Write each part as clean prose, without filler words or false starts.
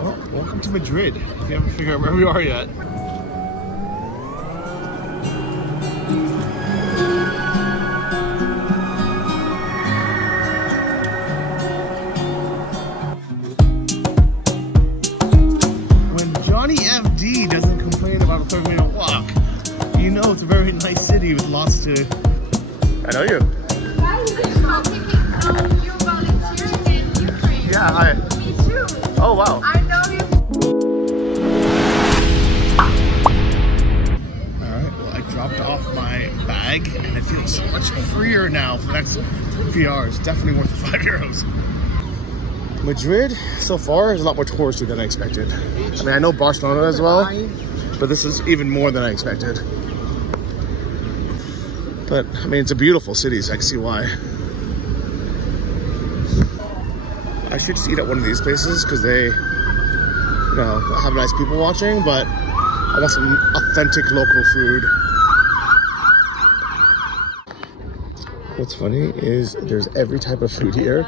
Well, welcome to Madrid. If you haven't figured out where we are yet. When Johnny FD doesn't complain about a 30-minute walk, you know it's a very nice city with lots to... I know you. Yeah, hi. Me too. Oh, wow. I know you. Alright, well, I dropped off my bag and it feels so much freer now for the next few hours. Definitely worth the €5. Madrid, so far, is a lot more touristy than I expected. I mean, I know Barcelona as well, but this is even more than I expected. But, I mean, it's a beautiful city, so I can see why. I should just eat at one of these places because they, you know, have nice people watching, but I want some authentic local food. What's funny is there's every type of food here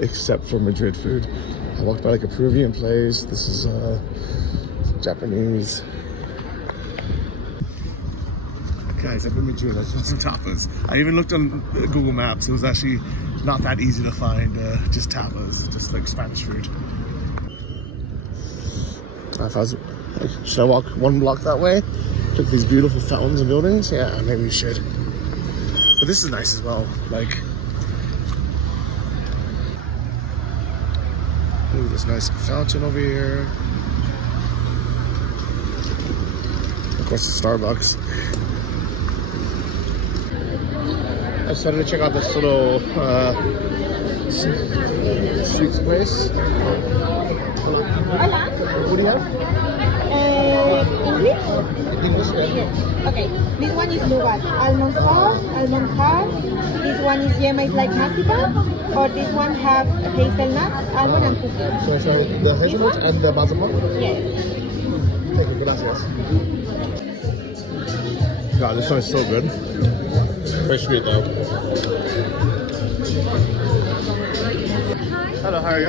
except for Madrid food. I walked by like a Peruvian place. This is Japanese. Guys, I'm in Madrid. I just want some tapas. I even looked on Google Maps. It was actually not that easy to find just tapas, just like Spanish food. Should I walk one block that way? Look at these beautiful fountains and buildings. Yeah, maybe we should. But this is nice as well. Like, look at this nice fountain over here. Of course, the Starbucks. I decided to check out this little sweets place. Hola. What do you have? English? English, yeah. Yes. Okay. This one is nougat. Almond sauce, almond heart. This one is yema, is like masita. Or this one have hazelnuts, almond and cookies. So sorry, the hazelnut and the balsamic? Yes. Thank you, gracias. God, this one is so good. Very sweet though. Hello, how are you?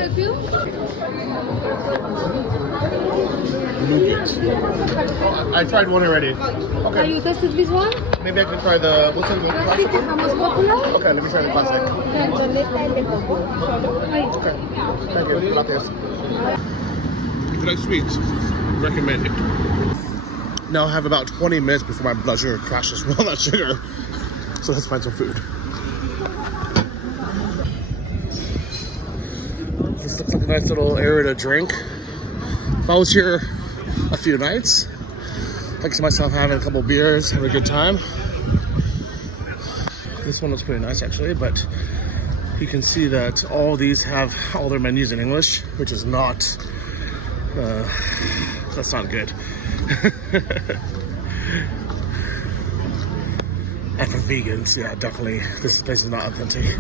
I tried one already. Okay. Are you tested this one? Maybe I can try the, what's the classic one? Okay, let me try the classic. Okay. Thank you. Gracias. If you like sweets, recommend it. Now I have about 20 minutes before my blood sugar crashes with all that sugar. So let's find some food. This looks like a nice little area to drink. If I was here a few nights, I could see myself having a couple beers, having a good time. This one looks pretty nice actually, but you can see that all these have all their menus in English, which is not, that's not good. And for vegans, yeah, definitely, this place is not authentic.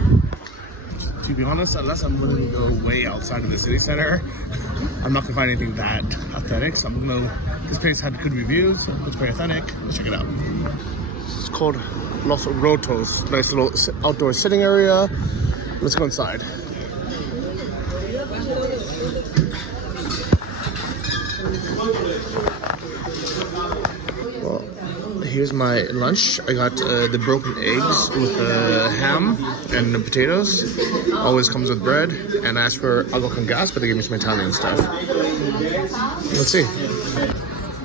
To be honest, unless I'm willing to go way outside of the city center, I'm not gonna find anything that authentic. So I'm gonna, this place had good reviews, it's pretty authentic. Let's check it out. It's called Los Rotos. Nice little outdoor sitting area. Let's go inside. Well, here's my lunch. I got the broken eggs with ham and the potatoes. Always comes with bread. And I asked for algo con gas, but they gave me some Italian stuff. Let's see.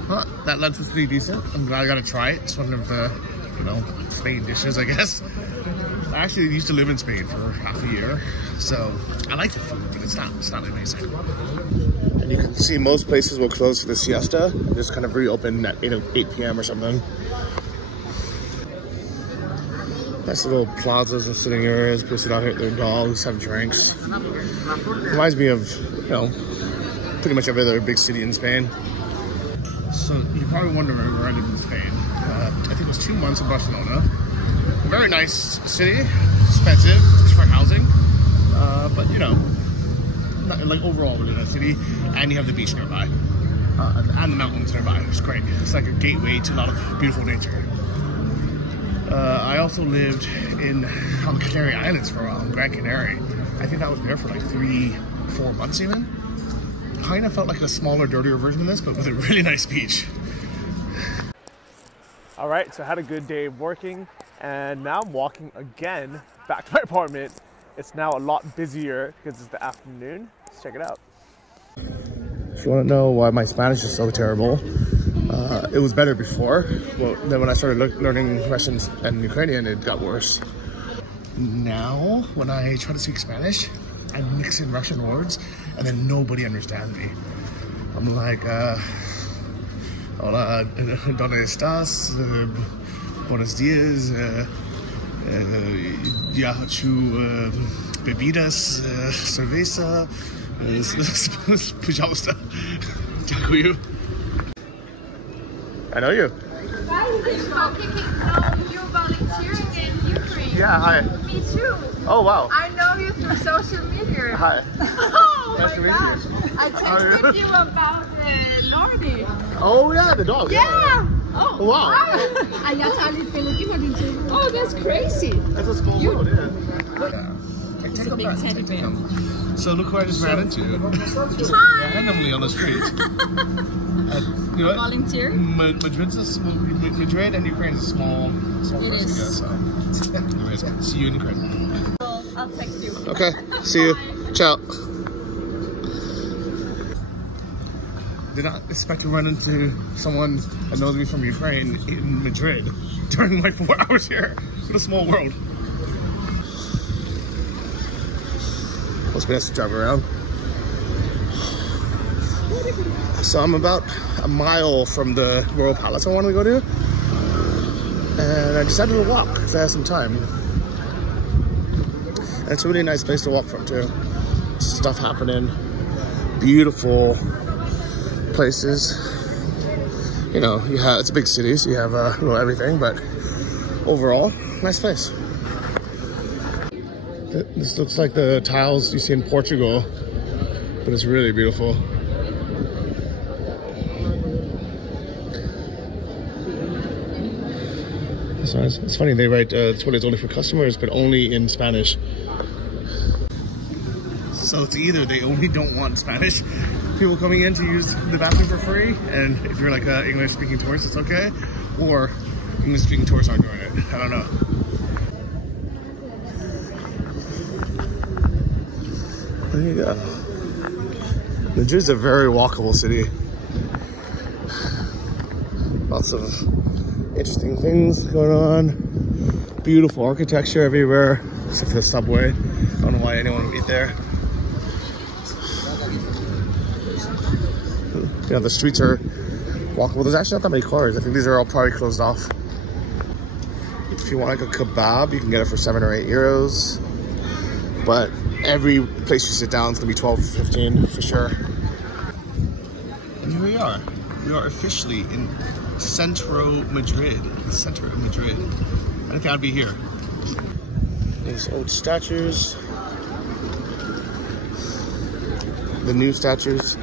Well, that lunch was pretty decent. I'm glad I got to try it. It's one of the, you know, Spain dishes, I guess. I actually used to live in Spain for half a year, so I like the food, but it's not amazing. And you can see most places will close for the siesta. Just kind of reopen at 8 p.m. or something. Nice little plazas and sitting areas. People sit out here with their dogs, have drinks. Reminds me of, you know, pretty much every other big city in Spain. So you're probably wondering where I live in Spain. I think it was 2 months in Barcelona. Very nice city, expensive just for housing, but you know, not, like overall really nice city, and you have the beach nearby, and the mountains nearby, which is great. It's like a gateway to a lot of beautiful nature. I also lived on the Canary Islands for a while, in Gran Canaria. I think I was there for like 3-4 months even. kind of felt like a smaller, dirtier version of this, but with a really nice beach. All right, so I had a good day working, and now I'm walking again back to my apartment. It's now a lot busier because it's the afternoon. Let's check it out. If you want to know why my Spanish is so terrible, it was better before. Well, then when I started learning Russian and Ukrainian, it got worse. Now, when I try to speak Spanish, I mix in Russian words, and then nobody understands me. I'm like, hola, ¿dónde estás? Buenos días. Я хочу bebidas, cerveza. Пожалуйста. Дякую. I know you. Hi, you're volunteering in Ukraine. Yeah, hi. Me too. Oh, wow. I know you through social media. Hi. Oh Nice to my meet gosh. you. I texted you about the Nordic. Oh, yeah, the dog. Yeah. Oh, wow. Oh, that's crazy. That's a small world, yeah. It's a big teddy bear. So look who I just ran into. Randomly on the street. You know what? Volunteer? Madrid and Ukraine is a small place, I guess. So, anyways, see you in Ukraine. Well, I'll text you. Okay, see you. Ciao. Did not expect to run into someone that knows me from Ukraine in Madrid during my 4 hours here. What a small world. Must be nice to drive around. So I'm about a mile from the Royal Palace I wanted to go to. And I decided to walk because I have some time. And it's a really nice place to walk from too. Stuff happening. Beautiful places. You know, it's a big city, so you have everything, but overall, nice place. This looks like the tiles you see in Portugal, but it's really beautiful. So it's funny, they write the toilet is only for customers, but only in Spanish. So it's either they only don't want Spanish people coming in to use the bathroom for free, and if you're like an English-speaking tourist, it's okay, or English-speaking tourists aren't doing it. I don't know. There you go. Madrid's a very walkable city. Lots of interesting things going on. Beautiful architecture everywhere, except for the subway. I don't know why anyone would eat there. You know, the streets are walkable. There's actually not that many cars. I think these are all probably closed off. If you want like a kebab, you can get it for 7 or 8 euros. But every place you sit down is gonna be 12 or 15 for sure. And here we are. We are officially in Centro Madrid, the center of Madrid. I think I'd be here. These old statues. The new statues.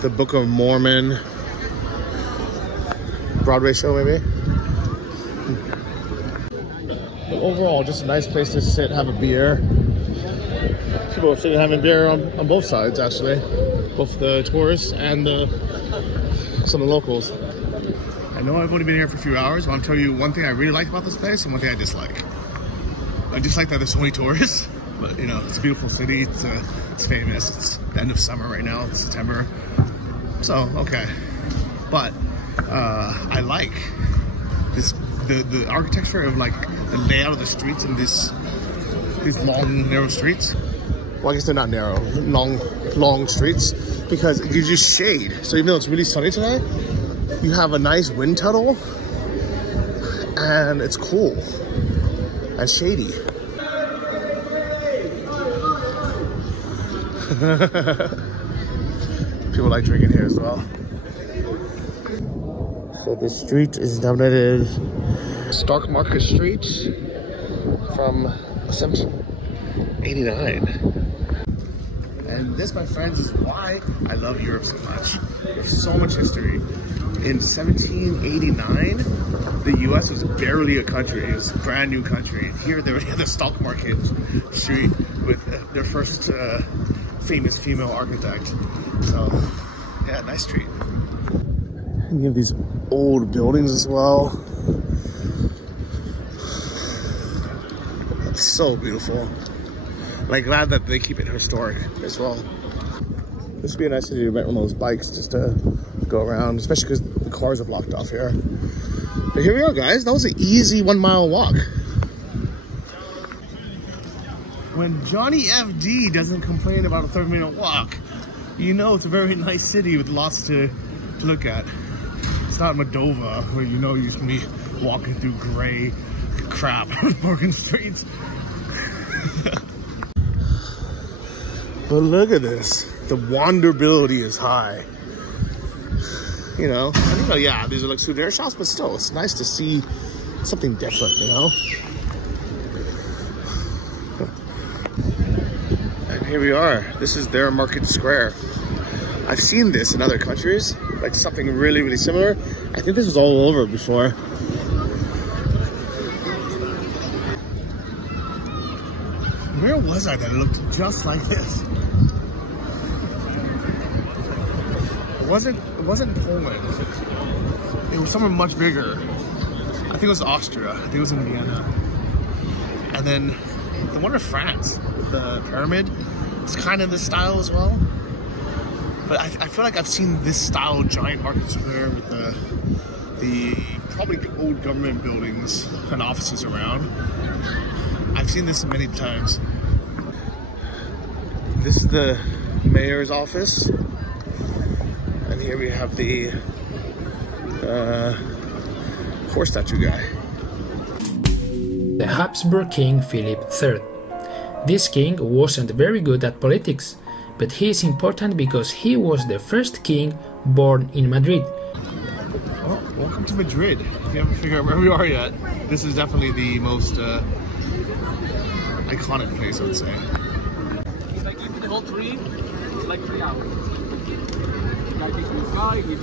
The Book of Mormon. Broadway show maybe. But overall, just a nice place to sit, have a beer. People are sitting having beer on both sides actually. Both the tourists and some of the locals. I know I've only been here for a few hours, but I'll tell you one thing I really like about this place and one thing I dislike. I dislike that there's so many tourists, but you know, it's a beautiful city, it's famous, it's the end of summer right now, it's September. So, okay. But I like this the architecture of like the layout of the streets and these long, narrow streets. Well, I guess they're not narrow, long streets, because it gives you shade. So even though it's really sunny today, you have a nice wind tunnel, and it's cool and shady. People like drinking here as well. So this street is dominated Stock Market Street from 1789. And this, my friends, is why I love Europe so much. There's so much history. In 1789, the US was barely a country. It was a brand new country. And here they already had the Stock Market Street with their first famous female architect. So yeah, nice street. And you have these old buildings as well. That's so beautiful. Like, glad that they keep it historic as well. This would be a nice city to rent one of those bikes just to go around, especially because the cars are blocked off here. But here we are, guys. That was an easy 1 mile walk. When Johnny FD doesn't complain about a 30-minute walk, you know it's a very nice city with lots to look at. It's not Moldova, where you know you're going to be walking through gray crap on Morgan streets. But look at this. The wanderability is high. You know, yeah, these are like souvenir shops, but still, it's nice to see something different, you know? And here we are. This is their market square. I've seen this in other countries, like something really, really similar. I think this was all over before. Where was I that looked just like this? It wasn't Poland. It was somewhere much bigger. I think it was Austria. I think it was in Vienna. And then the one in France, the pyramid, it's kind of this style as well. But I feel like I've seen this style giant market square with the probably the old government buildings and offices around. I've seen this many times. This is the mayor's office. And here we have the horse statue guy. The Habsburg King Philip III. This king wasn't very good at politics, but he is important because he was the first king born in Madrid. Well, welcome to Madrid. If you haven't figured out where we are yet, this is definitely the most iconic place, I would say. It's like lifting the whole tree, it's like 3 hours. The guy takes me car, give me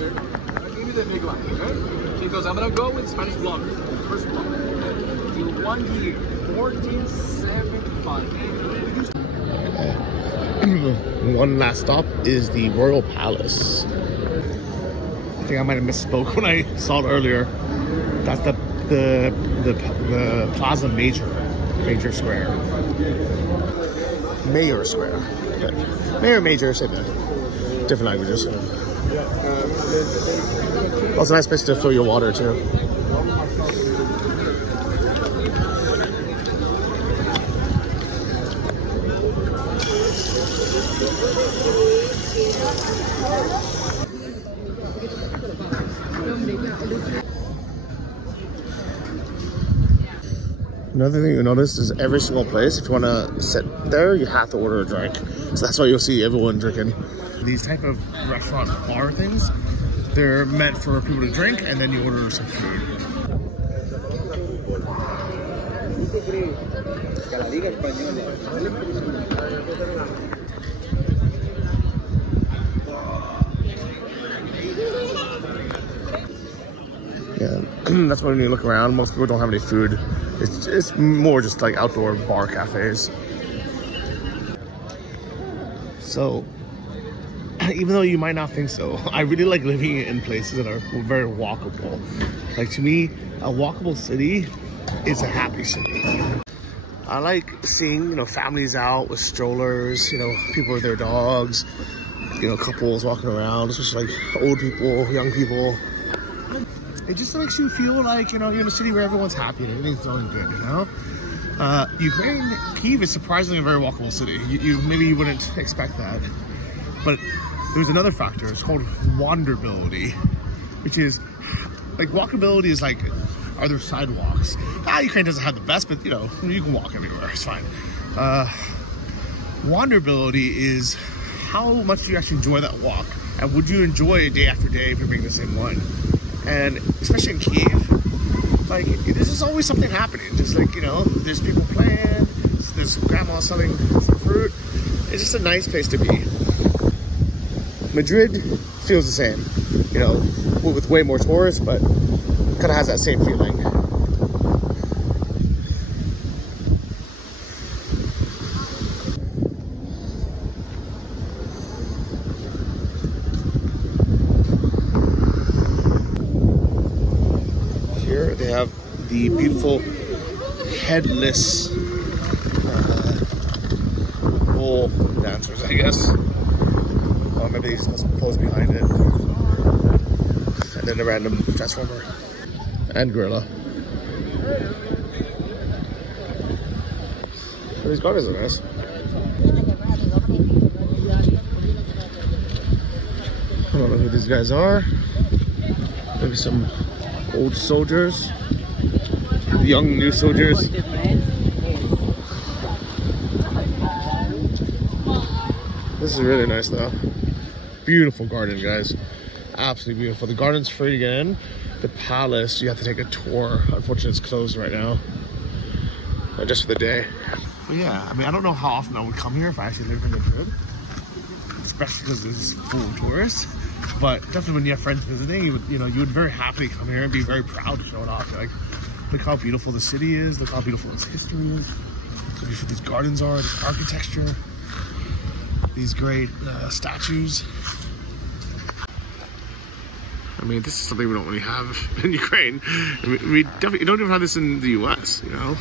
the big one, okay? He goes, I'm gonna go with Spanish block, first block. In 1 year, 1475. One last stop is the Royal Palace. I think I might have misspoke when I saw it earlier. That's the Plaza Major Square. Mayor Square. Okay. Mayor, Major, same thing. Different languages. Also a nice place to fill your water too. Another thing you notice is every single place, if you want to sit there, you have to order a drink. So that's why you'll see everyone drinking. These type of restaurant bar things, they're meant for people to drink and then you order some food. Yeah, that's why when you look around, most people don't have any food. It's more just like outdoor bar cafes. So, even though you might not think so, I really like living in places that are very walkable. Like, to me, a walkable city is a happy city. I like seeing, families out with strollers, people with their dogs, couples walking around, especially like old people, young people. It just makes you feel like, you're in a city where everyone's happy and everything's going good, Ukraine, Kyiv is surprisingly a very walkable city. Maybe you wouldn't expect that. But there's another factor, it's called wanderability, which is, like, walkability is like, are there sidewalks? Ukraine doesn't have the best, but, you can walk everywhere, it's fine. Wanderability is how much do you actually enjoy that walk? And would you enjoy it day after day if you're making the same one? And especially in Kyiv, like, there's just always something happening. Just like, there's people playing, there's grandma selling some fruit. It's just a nice place to be. Madrid feels the same, with way more tourists, but kind of has that same feeling. have the beautiful headless bull dancers, I guess. Or maybe they just put some clothes behind it. And then a random transformer and gorilla. Oh, these gardens are nice. I don't know who these guys are. Maybe some old soldiers, young new soldiers. This is really nice though. Beautiful garden, guys. Absolutely beautiful. The garden's free to get in. The palace, you have to take a tour. Unfortunately, it's closed right now. Just for the day. But yeah, I mean, I don't know how often I would come here if I actually lived in Madrid. Especially because it's full of tourists. But definitely when you have friends visiting, you would very happily come here and be very proud to show it off. Like, look how beautiful the city is. Look how beautiful its history is. Look how beautiful these gardens are, this architecture. These great statues. I mean, this is something we don't really have in Ukraine. I mean, we definitely don't even have this in the US, you know?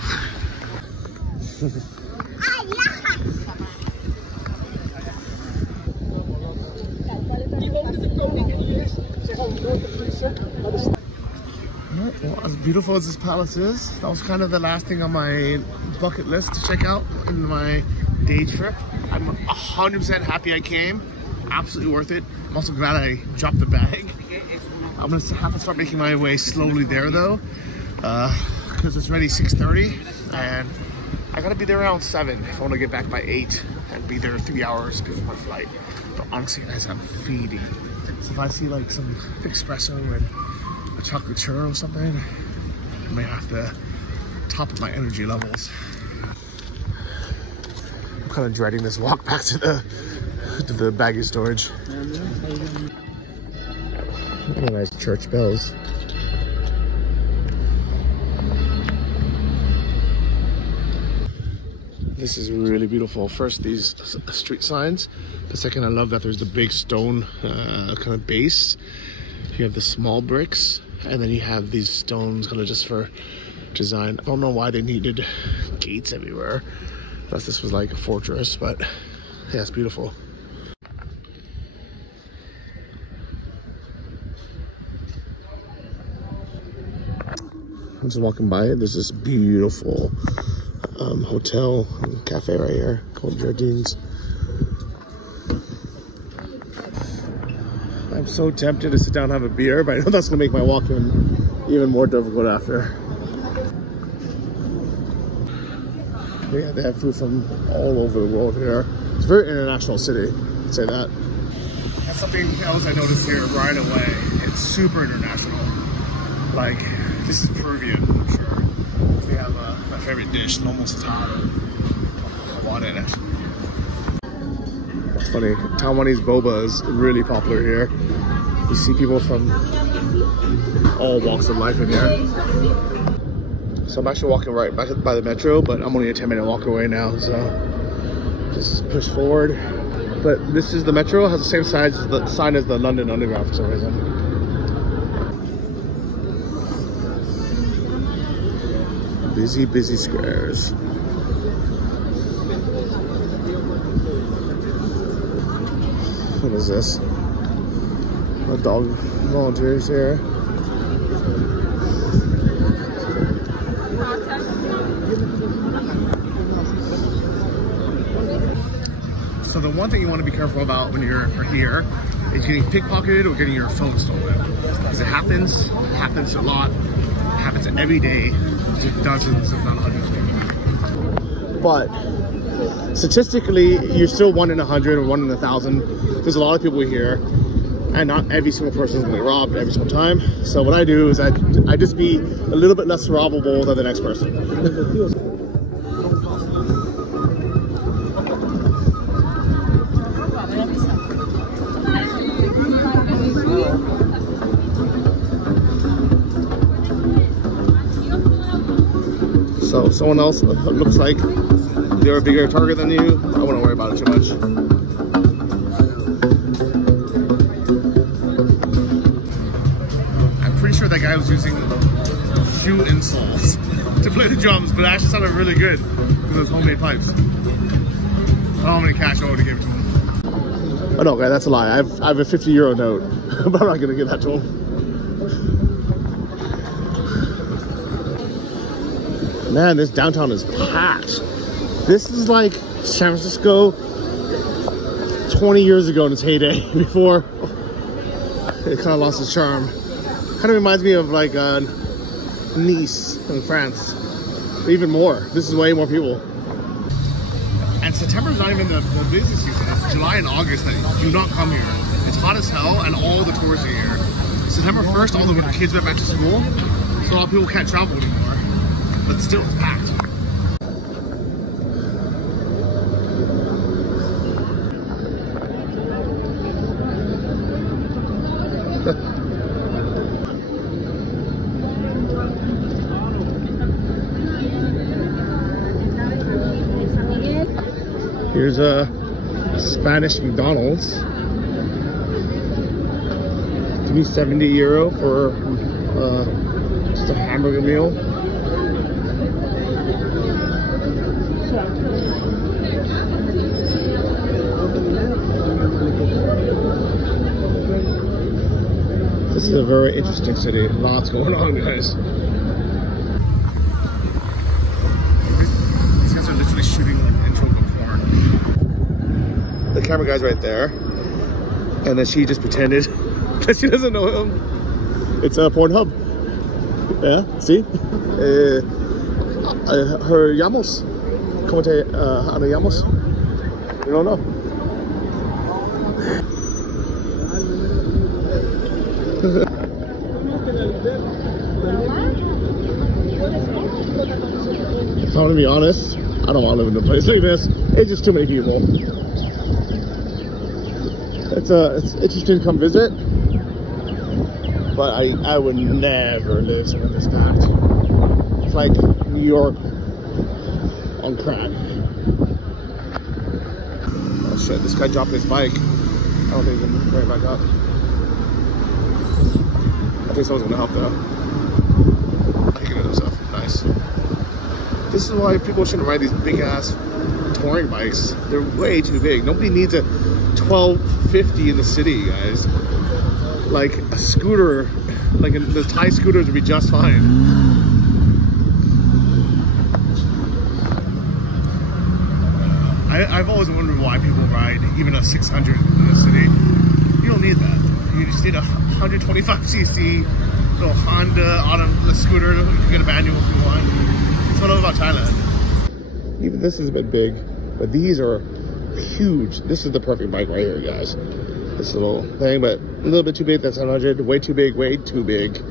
Well, as beautiful as this palace is, that was kind of the last thing on my bucket list to check out in my day trip. I'm 100% happy I came. Absolutely worth it. I'm also glad I dropped the bag. I'm gonna have to start making my way slowly there though, because it's already 6:30 and I gotta be there around 7 if I want to get back by 8 and be there 3 hours before my flight. But honestly, guys, I'm feeding. So if I see like some espresso and a chocolate churro or something, I may have to top up my energy levels. I'm kind of dreading this walk back to the baggage storage. Look at nice church bells. This is really beautiful. First, these street signs. The second, I love that there's the big stone kind of base. You have the small bricks, and then you have these stones kind of just for design. I don't know why they needed gates everywhere. Unless this was like a fortress, but yeah, it's beautiful. I'm just walking by it. There's this beautiful hotel and cafe right here called Jardines. I'm so tempted to sit down and have a beer, but I know that's gonna make my walk even more difficult after. Yeah, they have food from all over the world here. It's a very international city, I'd say that. That's something else I noticed here right away. It's super international. Like, this is Peruvian, I'm sure. They have my favorite dish, lomo saltado. I want in it. It's funny, Taiwanese boba is really popular here. You see people from all walks of life in here. So I'm actually walking right back by the metro, but I'm only a 10-minute walk away now, so just push forward. But this is the metro, it has the same sign as the London Underground for some reason. Busy, busy squares. What is this? A dog volunteers here. So the one thing you want to be careful about when you're here is getting pickpocketed or getting your phone stolen. Because it happens a lot. It happens every day to dozens, if not hundreds of people. But statistically, you're still 1 in 100 or 1 in 1,000. There's a lot of people here, and not every single person is going to get robbed every single time. So what I do is I just be a little bit less robbable than the next person. So if someone else looks like they're a bigger target than you, I wouldn't worry about it too much. I'm pretty sure that guy was using shoe insoles to play the drums, but it actually sounded really good with those homemade pipes. I don't know how many cash I would have given to him. Oh no, guy, that's a lie. I have a 50 euro note, but I'm not gonna give that to him. Man, this downtown is packed. This is like San Francisco 20 years ago in its heyday, before it kind of lost its charm. Kind of reminds me of like Nice in France. Even more. This is way more people. And September is not even the busy season. It's July and August that do not come here. It's hot as hell and all the tourists are here. September 1st, all the kids went back to school, so a lot of people can't travel anymore. But still, it's packed. Here's a Spanish McDonald's. Give me 70 euro for just a hamburger meal. This is a very interesting city. Lots going on, guys. These guys are literally shooting intro of porn. The camera guy's right there, and then she just pretended that she doesn't know him. It's a Pornhub. Yeah, see? Her llamos. ¿Cómo te llamas? You don't know. If I'm gonna be honest, I don't want to live in a place like this. It's just too many people. It's interesting to come visit, but I would never live somewhere this packed. It's like New York on crack. Oh shit, this guy dropped his bike. I don't think he can bring it back up. I think someone's gonna help though. Taking it himself. Nice. This is why people shouldn't ride these big ass touring bikes. They're way too big. Nobody needs a 1250 in the city, guys. Like a scooter, like the Thai scooters would be just fine. I've always wondered why people ride even a 600 in the city. You don't need that. You just need a 125cc little Honda scooter. You can get a manual if you want. That's what I love about Thailand. Even this is a bit big, but these are huge. This is the perfect bike right here, guys. This little thing, but a little bit too big. That's 100. Way too big. Way too big. A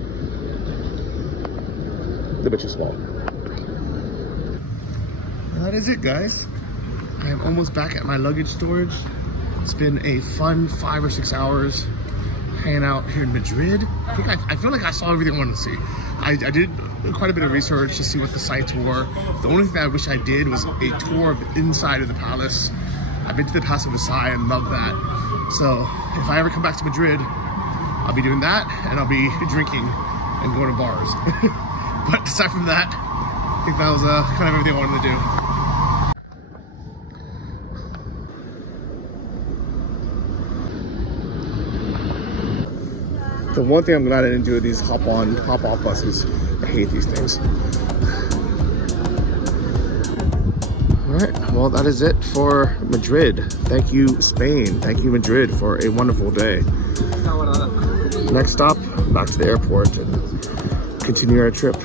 little bit too small. And that is it, guys. I am almost back at my luggage storage. It's been a fun 5 or 6 hours hanging out here in Madrid. I feel like I saw everything I wanted to see. I did quite a bit of research to see what the sites were. The only thing I wish I did was a tour of the inside of the palace. I've been to the Palace of Versailles and love that. So if I ever come back to Madrid, I'll be doing that and I'll be drinking and going to bars. But aside from that, I think that was kind of everything I wanted to do. The one thing I'm glad I didn't do are these hop on, hop off buses. I hate these things. All right, well, that is it for Madrid. Thank you, Spain. Thank you, Madrid, for a wonderful day. Next stop, back to the airport and continue our trip.